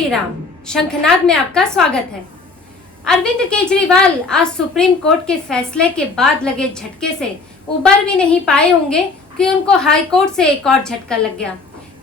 श्री राम। शंखनाद में आपका स्वागत है। अरविंद केजरीवाल आज सुप्रीम कोर्ट के फैसले के बाद लगे झटके से उबर भी नहीं पाए होंगे कि उनको हाई कोर्ट से एक और झटका लग गया।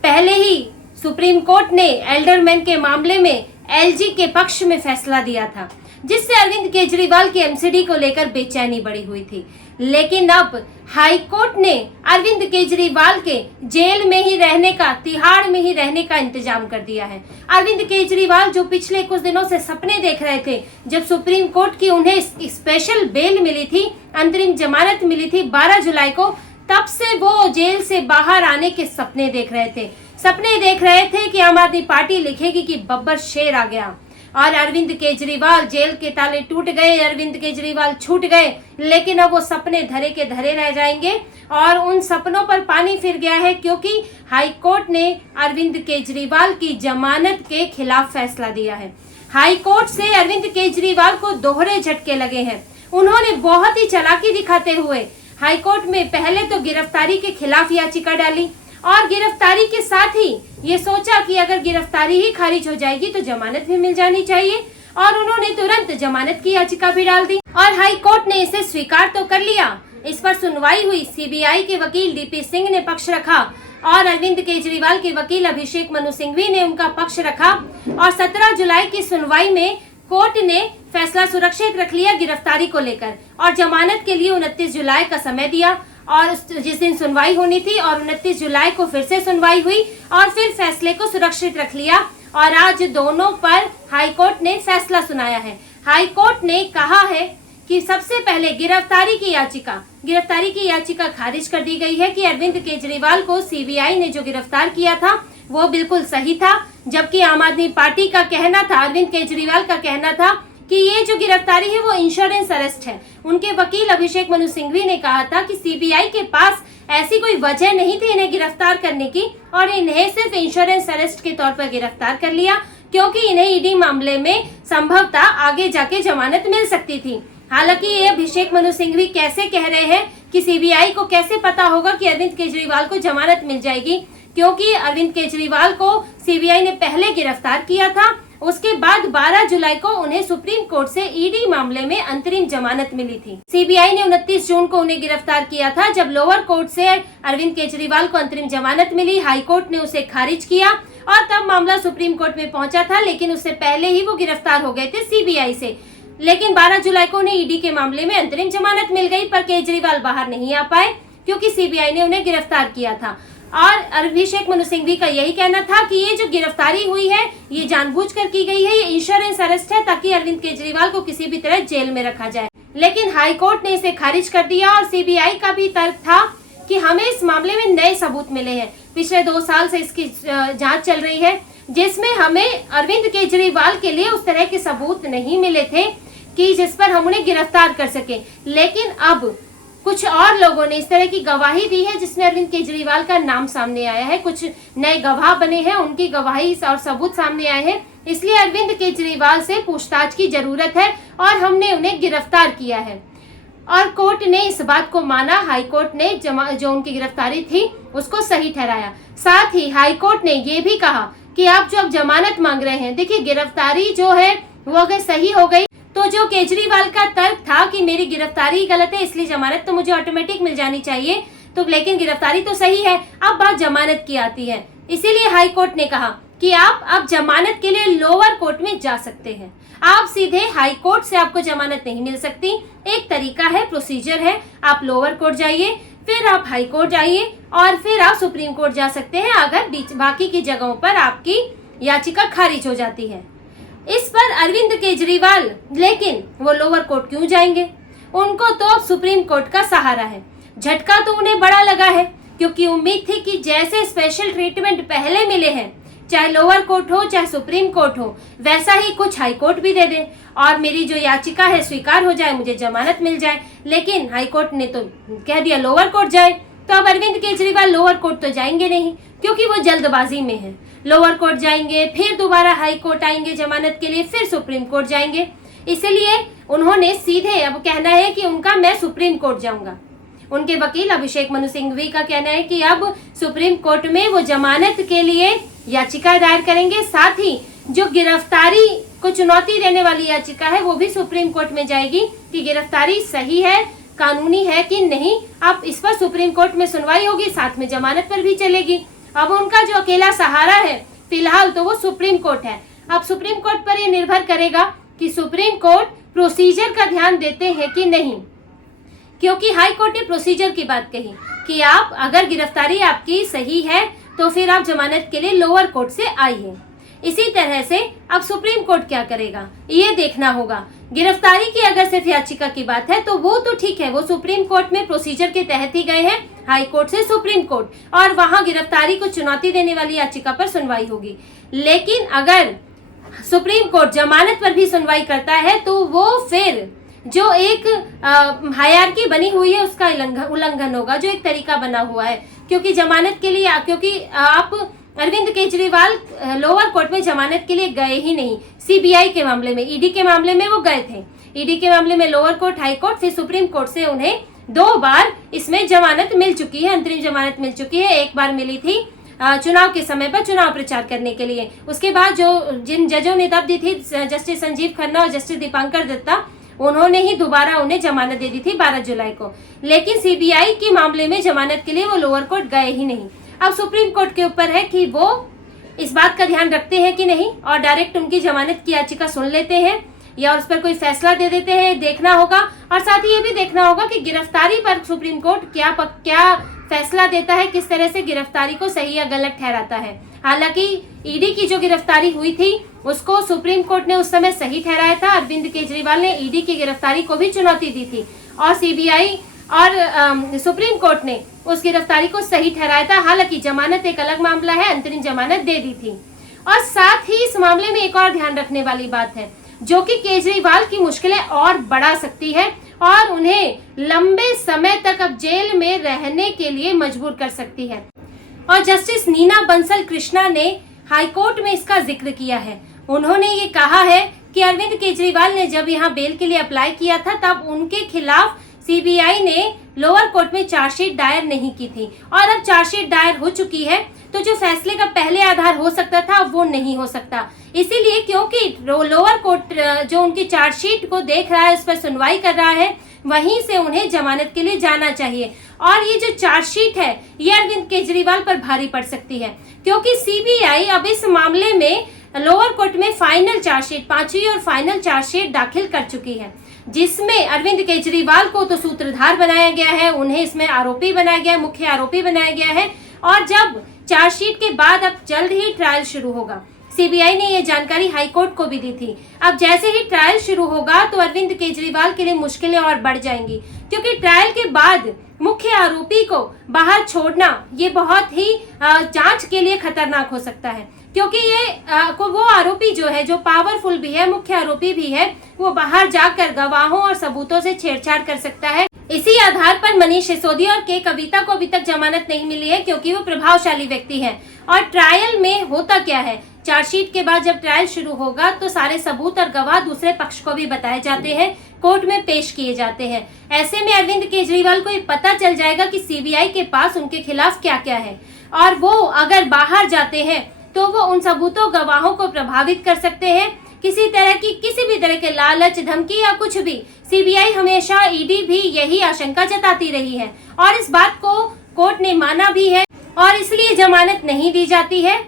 पहले ही सुप्रीम कोर्ट ने एल्डरमैन के मामले में एलजी के पक्ष में फैसला दिया था, जिससे अरविंद केजरीवाल की एमसीडी को लेकर बेचैनी बढ़ी हुई थी। लेकिन अब हाई कोर्ट ने अरविंद केजरीवाल के जेल में ही रहने का, तिहाड़ में ही रहने का इंतजाम कर दिया है। अरविंद केजरीवाल जो पिछले कुछ दिनों से सपने देख रहे थे, जब सुप्रीम कोर्ट की उन्हें स्पेशल बेल मिली थी, अंतरिम जमानत मिली थी 12 जुलाई को, तब से वो जेल से बाहर आने के सपने देख रहे थे। सपने देख रहे थे कि आम आदमी पार्टी लिखेगी कि बब्बर शेर आ गया और अरविंद केजरीवाल, जेल के ताले टूट गए, अरविंद केजरीवाल छूट गए। लेकिन अब वो सपने धरे के धरे रह जाएंगे और उन सपनों पर पानी फिर गया है, क्योंकि हाई कोर्ट ने अरविंद केजरीवाल की जमानत के खिलाफ फैसला दिया है। हाई कोर्ट से अरविंद केजरीवाल को दोहरे झटके लगे हैं। उन्होंने बहुत ही चालाकी दिखाते हुए हाई कोर्ट में पहले तो गिरफ्तारी के खिलाफ याचिका डाली और गिरफ्तारी के साथ ही ये सोचा कि अगर गिरफ्तारी ही खारिज हो जाएगी तो जमानत भी मिल जानी चाहिए, और उन्होंने तुरंत जमानत की याचिका भी डाल दी और हाई कोर्ट ने इसे स्वीकार तो कर लिया। इस पर सुनवाई हुई। सीबीआई के वकील डीपी सिंह ने पक्ष रखा और अरविंद केजरीवाल के वकील अभिषेक मनु सिंघवी ने उनका पक्ष रखा और 17 जुलाई की सुनवाई में कोर्ट ने फैसला सुरक्षित रख लिया गिरफ्तारी को लेकर और जमानत के लिए 29 जुलाई का समय दिया। और जिस दिन सुनवाई होनी थी और 29 जुलाई को फिर से सुनवाई हुई और फिर फैसले को सुरक्षित रख लिया और आज दोनों पर हाई कोर्ट ने फैसला सुनाया है। हाई कोर्ट ने कहा है कि सबसे पहले गिरफ्तारी की याचिका खारिज कर दी गई है कि अरविंद केजरीवाल को सीबीआई ने जो गिरफ्तार किया था वो बिल्कुल सही था, जबकि आम आदमी पार्टी का कहना था, अरविंद केजरीवाल का कहना था कि ये जो गिरफ्तारी है वो इंश्योरेंस अरेस्ट है। उनके वकील अभिषेक मनु सिंघवी ने कहा था कि सीबीआई के पास ऐसी कोई वजह नहीं थी इन्हें गिरफ्तार करने की और इन्हें सिर्फ इंश्योरेंस अरेस्ट के तौर पर गिरफ्तार कर लिया, क्योंकि इन्हें ईडी मामले में संभवतः आगे जाके जमानत मिल सकती थी। हालांकि ये अभिषेक मनु सिंघवी कैसे कह रहे हैं कि सीबीआई को कैसे पता होगा कि अरविंद केजरीवाल को जमानत मिल जाएगी, क्योंकि अरविंद केजरीवाल को सीबीआई ने पहले गिरफ्तार किया था। उसके बाद 12 जुलाई को उन्हें सुप्रीम कोर्ट से ईडी मामले में अंतरिम जमानत मिली थी। सीबीआई ने 29 जून को उन्हें गिरफ्तार किया था, जब लोअर कोर्ट से अरविंद केजरीवाल को अंतरिम जमानत मिली। हाई कोर्ट ने उसे खारिज किया और तब मामला सुप्रीम कोर्ट में पहुंचा था, लेकिन उससे पहले ही वो गिरफ्तार हो गए थे सीबीआई से। लेकिन 12 जुलाई को उन्हें ईडी के मामले में अंतरिम जमानत मिल गई, पर केजरीवाल बाहर नहीं आ पाए क्योंकि सीबीआई ने उन्हें गिरफ्तार किया था। और अभिषेक मनु सिंघवी का यही कहना था कि ये जो गिरफ्तारी हुई है ये जानबूझकर की गई है, ये इंश्योरेंस अरेस्ट है ताकि अरविंद केजरीवाल को किसी भी तरह जेल में रखा जाए। लेकिन हाई कोर्ट ने इसे खारिज कर दिया और सीबीआई का भी तर्क था कि हमें इस मामले में नए सबूत मिले हैं। पिछले 2 साल से इसकी जांच चल रही है, जिसमें हमें अरविंद केजरीवाल के लिए उस तरह के सबूत नहीं मिले थे कि जिस पर हम उन्हें गिरफ्तार कर सके। लेकिन अब कुछ और लोगों ने इस तरह की गवाही दी है जिसमें अरविंद केजरीवाल का नाम सामने आया है। कुछ नए गवाह बने हैं, उनकी गवाही और सबूत सामने आए हैं, इसलिए अरविंद केजरीवाल से पूछताछ की जरूरत है और हमने उन्हें गिरफ्तार किया है। और कोर्ट ने इस बात को माना। हाई कोर्ट ने जो उनकी गिरफ्तारी थी उसको सही ठहराया। साथ ही हाई कोर्ट ने ये भी कहा कि आप जो अब जमानत मांग रहे हैं, देखिए गिरफ्तारी जो है वो अगर सही हो गई तो जो केजरीवाल का तर्क था कि मेरी गिरफ्तारी गलत है इसलिए जमानत तो मुझे ऑटोमेटिक मिल जानी चाहिए, तो लेकिन गिरफ्तारी तो सही है, अब बात जमानत की आती है। इसीलिए हाई कोर्ट ने कहा कि आप अब जमानत के लिए लोअर कोर्ट में जा सकते हैं। आप सीधे हाई कोर्ट से आपको जमानत नहीं मिल सकती। एक तरीका है, प्रोसीजर है, आप लोअर कोर्ट जाइए, फिर आप हाई कोर्ट जाइए और फिर आप सुप्रीम कोर्ट जा सकते हैं अगर बाकी की जगहों पर आपकी याचिका खारिज हो जाती है। इस पर अरविंद केजरीवाल, लेकिन वो लोअर कोर्ट क्यों जाएंगे? उनको तो अब सुप्रीम कोर्ट का सहारा है। झटका तो उन्हें बड़ा लगा है, क्योंकि उम्मीद थी कि जैसे स्पेशल ट्रीटमेंट पहले मिले हैं, चाहे लोअर कोर्ट हो चाहे सुप्रीम कोर्ट हो, वैसा ही कुछ हाई कोर्ट भी दे दे और मेरी जो याचिका है स्वीकार हो जाए, मुझे जमानत मिल जाए। लेकिन हाई कोर्ट ने तो कह दिया लोअर कोर्ट जाए, तो अब अरविंद केजरीवाल लोअर कोर्ट तो जाएंगे नहीं, क्योंकि वो जल्दबाजी में है। लोअर कोर्ट जाएंगे, फिर दोबारा हाई कोर्ट आएंगे जमानत के लिए, फिर सुप्रीम कोर्ट जाएंगे। इसलिए उन्होंने सीधे अब कहना है कि उनका मैं सुप्रीम कोर्ट जाऊंगा। उनके वकील अभिषेक मनु सिंघवी का कहना है कि अब सुप्रीम कोर्ट में वो जमानत के लिए याचिका दायर करेंगे, साथ ही जो गिरफ्तारी को चुनौती देने वाली याचिका है वो भी सुप्रीम कोर्ट में जाएगी कि गिरफ्तारी सही है, कानूनी है कि नहीं। अब इस पर सुप्रीम कोर्ट में सुनवाई होगी, साथ में जमानत पर भी चलेगी। अब उनका जो अकेला सहारा है फिलहाल तो वो सुप्रीम कोर्ट है। अब सुप्रीम कोर्ट पर ये निर्भर करेगा कि सुप्रीम कोर्ट प्रोसीजर का ध्यान देते हैं कि नहीं, क्योंकि हाई कोर्ट ने प्रोसीजर की बात कही कि आप अगर गिरफ्तारी आपकी सही है तो फिर आप जमानत के लिए लोअर कोर्ट से आइए। इसी तरह से अब सुप्रीम कोर्ट क्या करेगा ये देखना होगा। गिरफ्तारी की अगर सिर्फ याचिका की बात है तो वो तो ठीक है, वो सुप्रीम कोर्ट में प्रोसीजर के तहत ही गए हैं, हाई कोर्ट से सुप्रीम कोर्ट, और वहां गिरफ्तारी को चुनौती देने वाली याचिका पर सुनवाई होगी। लेकिन अगर सुप्रीम कोर्ट जमानत पर भी सुनवाई करता है तो वो फिर जो एक हायरार्की बनी हुई है उसका उल्लंघन होगा, जो एक तरीका बना हुआ है। क्योंकि जमानत के लिए क्योंकि आप अरविंद केजरीवाल लोअर कोर्ट में जमानत के लिए गए ही नहीं, सीबीआई के मामले में, ईडी के मामले में वो गए थे। ईडी के मामले में लोअर कोर्ट, हाई कोर्ट, फिर सुप्रीम कोर्ट से उन्हें 2 बार इसमें जमानत मिल चुकी है, अंतरिम जमानत मिल चुकी है। एक बार मिली थी चुनाव के समय पर चुनाव प्रचार करने के लिए। उसके बाद जिन जजों ने तब दी थी, जस्टिस संजीव खन्ना और जस्टिस दीपांकर दत्ता, उन्होंने ही दोबारा उन्हें जमानत दे दी थी 12 जुलाई को। लेकिन सीबीआई के मामले में जमानत के लिए वो लोअर कोर्ट गए ही नहीं। अब सुप्रीम कोर्ट के ऊपर है कि वो इस बात का ध्यान रखते हैं कि नहीं और डायरेक्ट उनकी जमानत की याचिका सुन लेते हैं या उस पर कोई फैसला दे देते हैं, देखना होगा। और साथ ही ये भी देखना होगा कि गिरफ्तारी पर सुप्रीम कोर्ट क्या फैसला देता है, किस तरह से गिरफ्तारी को सही या गलत ठहराता है। हालांकि ईडी की जो गिरफ्तारी हुई थी उसको सुप्रीम कोर्ट ने उस समय सही ठहराया था। अरविंद केजरीवाल ने ईडी की गिरफ्तारी को भी चुनौती दी थी और सीबीआई और सुप्रीम कोर्ट ने उस गिरफ्तारी को सही ठहराया था। हालांकि जमानत एक अलग मामला है, अंतरिम जमानत दे दी थी। और साथ ही इस मामले में एक और ध्यान रखने वाली बात है जो कि केजरीवाल की मुश्किलें और बढ़ा सकती है और उन्हें लंबे समय तक अब जेल में रहने के लिए मजबूर कर सकती है। और जस्टिस नीना बंसल कृष्णा ने हाईकोर्ट में इसका जिक्र किया है। उन्होंने ये कहा है कि अरविंद केजरीवाल ने जब यहाँ बेल के लिए अप्लाई किया था तब उनके खिलाफ सीबीआई ने लोअर कोर्ट में चार्जशीट दायर नहीं की थी और अब चार्जशीट दायर हो चुकी है तो जो फैसले का पहले आधार हो सकता था वो नहीं हो सकता। इसीलिए क्योंकि लोअर कोर्ट जो उनकी चार्जशीट को देख रहा है, उस पर सुनवाई कर रहा है, वहीं से उन्हें जमानत के लिए जाना चाहिए। और ये जो चार्जशीट है ये अरविंद केजरीवाल पर भारी पड़ सकती है क्योंकि सीबीआई अब इस मामले में लोअर कोर्ट में फाइनल चार्जशीट, 5वीं और फाइनल चार्जशीट दाखिल कर चुकी है, जिसमें अरविंद केजरीवाल को तो सूत्रधार बनाया गया है, उन्हें इसमें आरोपी बनाया गया है, मुख्य आरोपी बनाया गया है। और जब चार्जशीट के बाद अब जल्द ही ट्रायल शुरू होगा। सीबीआई ने ये जानकारी हाईकोर्ट को भी दी थी। अब जैसे ही ट्रायल शुरू होगा तो अरविंद केजरीवाल के लिए मुश्किलें और बढ़ जाएंगी क्योंकि ट्रायल के बाद मुख्य आरोपी को बाहर छोड़ना ये बहुत ही जांच के लिए खतरनाक हो सकता है क्योंकि ये वो आरोपी जो है, जो पावरफुल भी है, मुख्य आरोपी भी है, वो बाहर जाकर गवाहों और सबूतों से छेड़छाड़ कर सकता है। इसी आधार पर मनीष सिसोदिया और के कविता को अभी तक जमानत नहीं मिली है क्योंकि वो प्रभावशाली व्यक्ति है। और ट्रायल में होता क्या है, चार्जशीट के बाद जब ट्रायल शुरू होगा तो सारे सबूत और गवाह दूसरे पक्ष को भी बताए जाते हैं, कोर्ट में पेश किए जाते हैं। ऐसे में अरविंद केजरीवाल को ये पता चल जाएगा कि सीबीआई के पास उनके खिलाफ क्या क्या है और वो अगर बाहर जाते हैं तो वो उन सबूतों, गवाहों को प्रभावित कर सकते हैं। किसी भी तरह के लालच, धमकी या कुछ भी, सीबीआई हमेशा, ईडी भी यही आशंका जताती रही है और इस बात को कोर्ट ने माना भी है और इसलिए जमानत नहीं दी जाती है।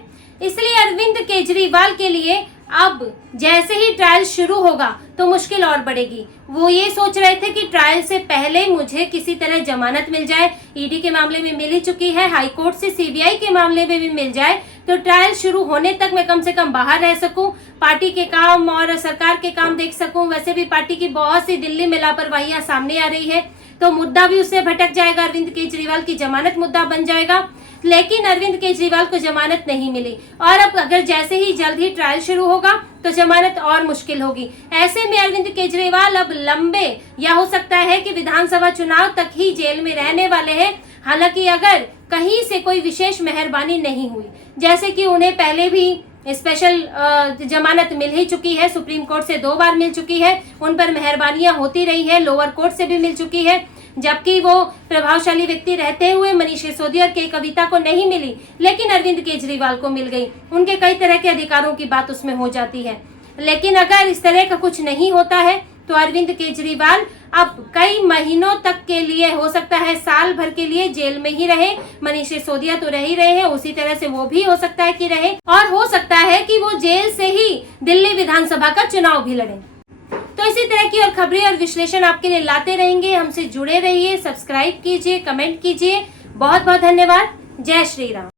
इसलिए अरविंद केजरीवाल के लिए अब जैसे ही ट्रायल शुरू होगा तो मुश्किल और बढ़ेगी। वो ये सोच रहे थे कि ट्रायल से पहले मुझे किसी तरह जमानत मिल जाए, ईडी के मामले में मिल ही चुकी है, हाई कोर्ट से सीबीआई के मामले में भी मिल जाए तो ट्रायल शुरू होने तक मैं कम से कम बाहर रह सकूं, पार्टी के काम और सरकार के काम देख सकूं। वैसे भी पार्टी की बहुत सी दिल्ली में लापरवाहियां सामने आ रही है तो मुद्दा भी उससे भटक जाएगा, अरविंद केजरीवाल की जमानत मुद्दा बन जाएगा। लेकिन अरविंद केजरीवाल को जमानत नहीं मिली और अब अगर जैसे ही जल्द ही ट्रायल शुरू होगा तो जमानत और मुश्किल होगी। ऐसे में अरविंद केजरीवाल अब लंबे या हो सकता है कि विधानसभा चुनाव तक ही जेल में रहने वाले हैं। हालांकि अगर कहीं से कोई विशेष मेहरबानी नहीं हुई, जैसे कि उन्हें पहले भी स्पेशल जमानत मिल ही चुकी है, सुप्रीम कोर्ट से 2 बार मिल चुकी है, उन पर मेहरबानियां होती रही है, लोअर कोर्ट से भी मिल चुकी है। जबकि वो प्रभावशाली व्यक्ति रहते हुए मनीष सिसोदिया और के कविता को नहीं मिली, लेकिन अरविंद केजरीवाल को मिल गई। उनके कई तरह के अधिकारों की बात उसमें हो जाती है। लेकिन अगर इस तरह का कुछ नहीं होता है तो अरविंद केजरीवाल अब कई महीनों तक के लिए, हो सकता है साल भर के लिए जेल में ही रहे। मनीष सिसोदिया तो रह ही रहे हैं, उसी तरह से वो भी हो सकता है कि रहे, और हो सकता है कि वो जेल से ही दिल्ली विधानसभा का चुनाव भी लड़े। तो इसी तरह की और खबरें और विश्लेषण आपके लिए लाते रहेंगे। हमसे जुड़े रहिए, सब्सक्राइब कीजिए, कमेंट कीजिए। बहुत बहुत धन्यवाद। जय श्री राम।